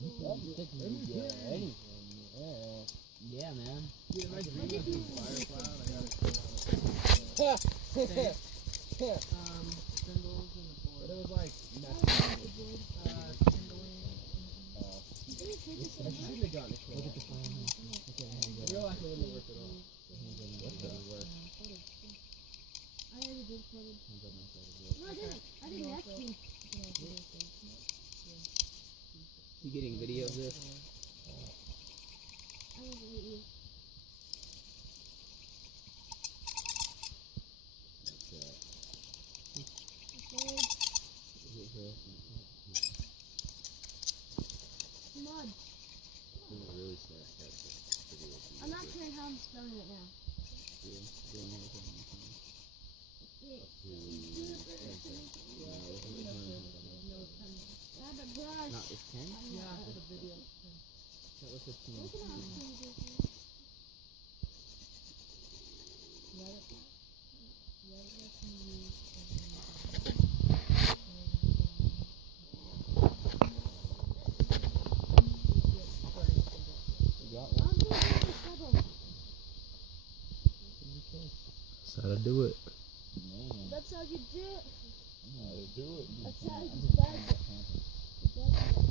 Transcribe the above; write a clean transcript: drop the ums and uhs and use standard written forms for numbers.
Anything. Yeah, man. Dude, am I dreaming of some fire cloud? I gotta kill Symbols in the board. But it was like nothing. Kindling. I shouldn't have gotten a kill. Look at the flame. In real life, it wouldn't have worked at all. What the? I already did credit. No, I didn't. I didn't actually. You getting video of this? I was waiting. Mud. I'm not sure how I'm spelling it now. Rabbit brush. Not this 10? Yeah, the video. That was 15. Look at how I'm spelling it. That's how to do it. Man. That's how you do it. How to do it. That's how you does it.